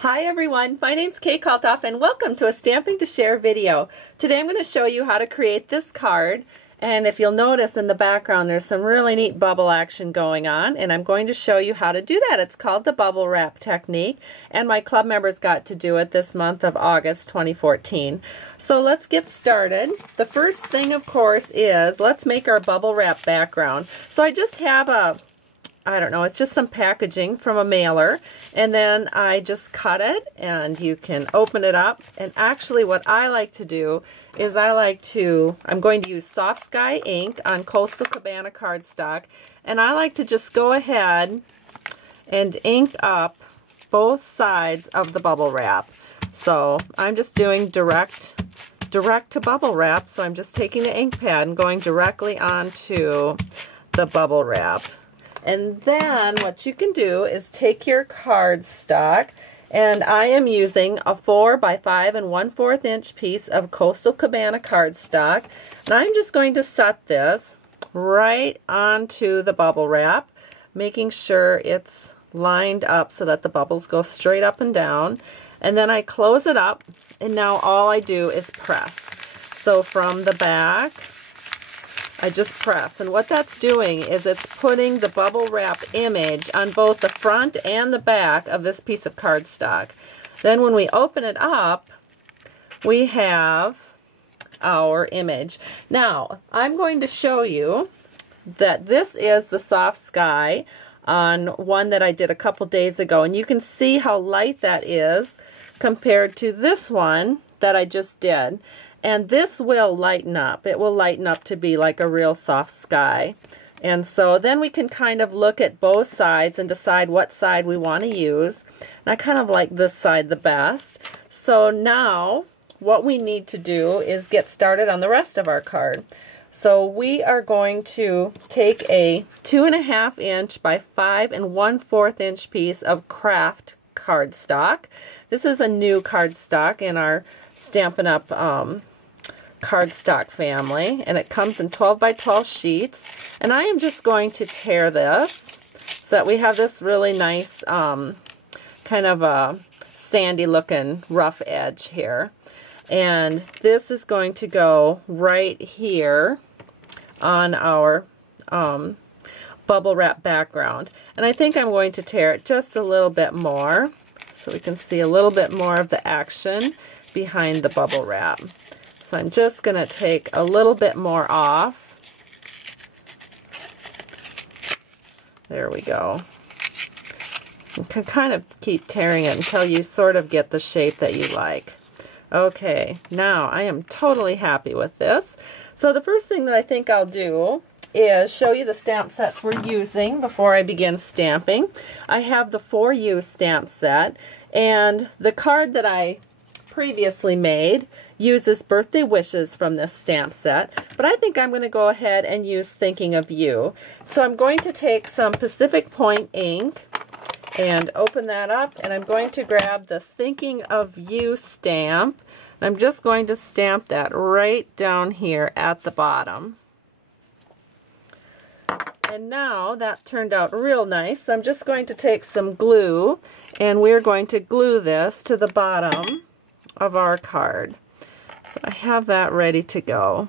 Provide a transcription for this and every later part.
Hi everyone, my name's Kalthoff and welcome to a Stamping to Share video. Today I'm going to show you how to create this card, and if you'll notice in the background there's some really neat bubble action going on, and I'm going to show you how to do that. It's called the bubble wrap technique, and my club members got to do it this month of August 2014. So let's get started. The first thing, of course, is let's make our bubble wrap background. So I just have it's just some packaging from a mailer, and then I just cut it, and you can open it up. And actually what I like to do is I'm going to use Soft Sky ink on Coastal Cabana cardstock, and I like to just go ahead and ink up both sides of the bubble wrap. So I'm just doing direct to bubble wrap, so I'm just taking the ink pad and going directly onto the bubble wrap. And then what you can do is take your cardstock, and I am using a 4 by 5 1/4 inch piece of Coastal Cabana cardstock, and I'm just going to set this right onto the bubble wrap, making sure it's lined up so that the bubbles go straight up and down. And then I close it up, and now all I do is press. So from the back I just press, and what that's doing is it's putting the bubble wrap image on both the front and the back of this piece of cardstock. Then when we open it up, we have our image. Now I'm going to show you that this is the Soft Sky on one that I did a couple days ago, and you can see how light that is compared to this one that I just did. And this will lighten up. It will lighten up to be like a real soft sky. And so then we can kind of look at both sides and decide what side we want to use. And I kind of like this side the best. So now what we need to do is get started on the rest of our card. So we are going to take a 2.5 inch by 5 1/4 inch piece of craft cardstock. This is a new cardstock in our Stampin' Up! Cardstock family, and it comes in 12 by 12 sheets, and I am just going to tear this so that we have this really nice kind of a sandy looking rough edge here, and this is going to go right here on our bubble wrap background. And I think I'm going to tear it just a little bit more so we can see a little bit more of the action behind the bubble wrap. So I'm just going to take a little bit more off. There we go. You can kind of keep tearing it until you sort of get the shape that you like. Okay, now I am totally happy with this. So the first thing that I think I'll do is show you the stamp sets we're using before I begin stamping. I have the 4U stamp set, and the card that I previously made uses birthday wishes from this stamp set, but I think I'm going to go ahead and use Thinking of You. So I'm going to take some Pacific Point ink and open that up, and I'm going to grab the Thinking of You stamp. I'm just going to stamp that right down here at the bottom. And now that turned out real nice. So I'm just going to take some glue, and we're going to glue this to the bottom of our card. So I have that ready to go.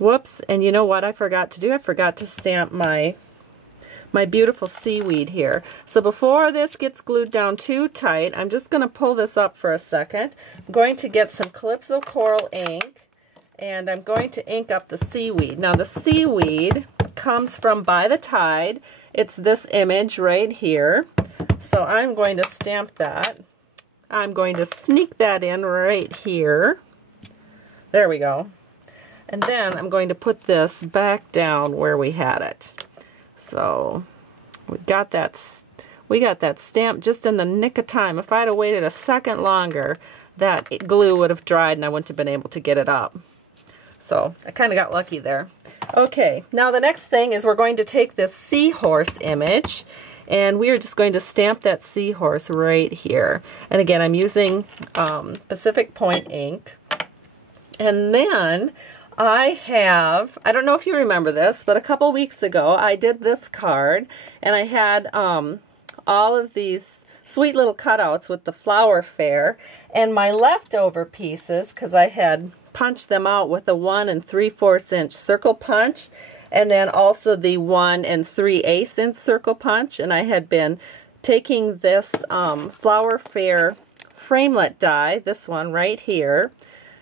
Whoops, and you know what I forgot to do? I forgot to stamp my beautiful seaweed here. So before this gets glued down too tight, I'm just going to pull this up for a second. I'm going to get some Calypso Coral ink, and I'm going to ink up the seaweed. Now the seaweed comes from By the Tide. It's this image right here. So I'm going to stamp that. I'm going to sneak that in right here. There we go. And then I'm going to put this back down where we had it. So we got that stamped just in the nick of time. If I'd have waited a second longer, that glue would have dried and I wouldn't have been able to get it up. So I kind of got lucky there. Okay, now the next thing is we're going to take this seahorse image, and we are just going to stamp that seahorse right here. And again, I'm using Pacific Point ink. And then I don't know if you remember this, but a couple weeks ago I did this card, and I had all of these sweet little cutouts with the flower fair, and my leftover pieces, because I had punched them out with a 1 3/4 inch circle punch, and then also the 1 3/8 inch circle punch, and I had been taking this flower fair framelit die, this one right here,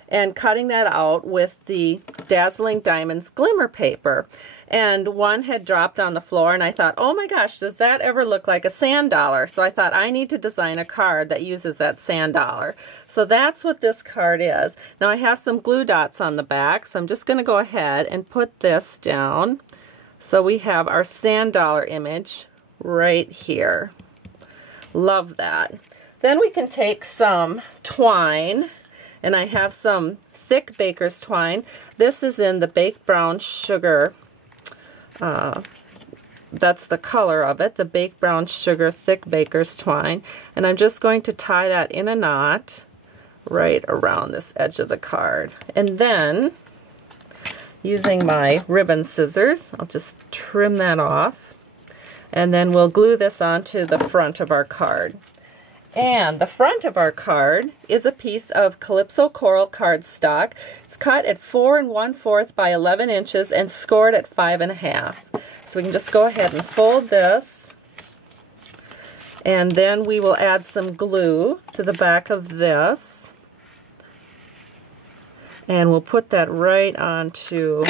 and cutting that out with the Dazzling Diamonds glimmer paper. And one had dropped on the floor, and I thought, oh my gosh, does that ever look like a sand dollar? So I thought, I need to design a card that uses that sand dollar. So that's what this card is. Now I have some glue dots on the back, so I'm just going to go ahead and put this down. So we have our sand dollar image right here. Love that. Then we can take some twine, and I have some thick baker's twine. This is in the baked brown sugar. That's the color of it, the baked brown sugar thick baker's twine. And I'm just going to tie that in a knot right around this edge of the card. And then, using my ribbon scissors, I'll just trim that off. And then we'll glue this onto the front of our card. And the front of our card is a piece of Calypso Coral cardstock. It's cut at 4 1/4 by 11 inches and scored at 5 1/2. So we can just go ahead and fold this, and then we will add some glue to the back of this, and we'll put that right onto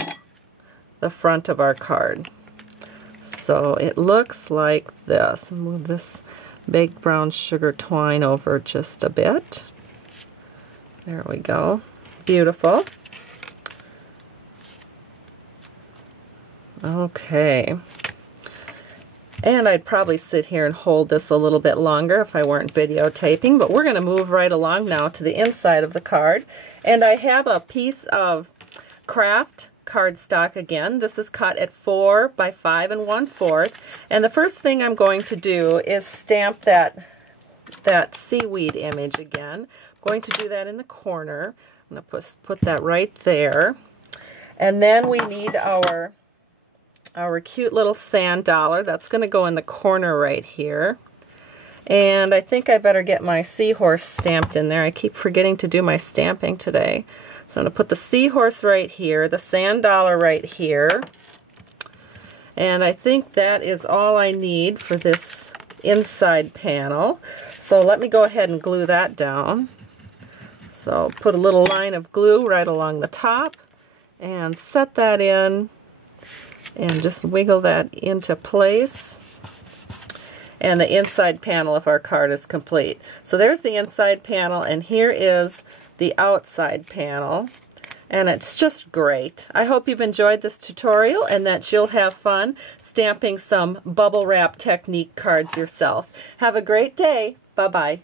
the front of our card. So it looks like this. Move this baked brown sugar twine over just a bit. There we go. Beautiful. Okay. And I'd probably sit here and hold this a little bit longer if I weren't videotaping, but we're going to move right along now to the inside of the card. And I have a piece of craft cardstock again. This is cut at 4 by 5 1/4. And the first thing I'm going to do is stamp that seaweed image again. I'm going to do that in the corner. I'm going to put that right there. And then we need our cute little sand dollar. That's going to go in the corner right here. And I think I better get my seahorse stamped in there. I keep forgetting to do my stamping today. So I'm going to put the seahorse right here, the sand dollar right here. And I think that is all I need for this inside panel. So let me go ahead and glue that down. So put a little line of glue right along the top and set that in and just wiggle that into place. And the inside panel of our card is complete. So there's the inside panel, and here is the outside panel, and it's just great. I hope you've enjoyed this tutorial and that you'll have fun stamping some bubble wrap technique cards yourself. Have a great day. Bye-bye.